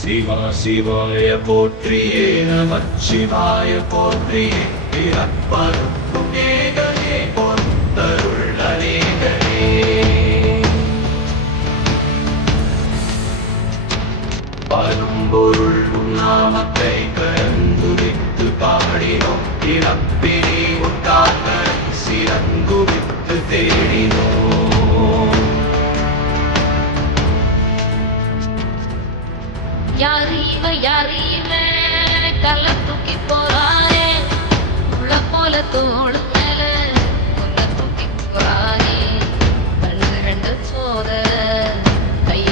சிவா சிவாய போற்றியே நமச்சிவாய போற்றியே பிறப்பருக்கும் ஏகனே பொறுத்தருள் அநேகனே. பரம்பொருள் நாமத்தை கரந்துரித்து பாடினோம், இறப்பினி உண்டாக சிறங்குவித்து தேடினோம். யாரீவ கள்ள தூக்கி போறானே உள்ள போல தோடு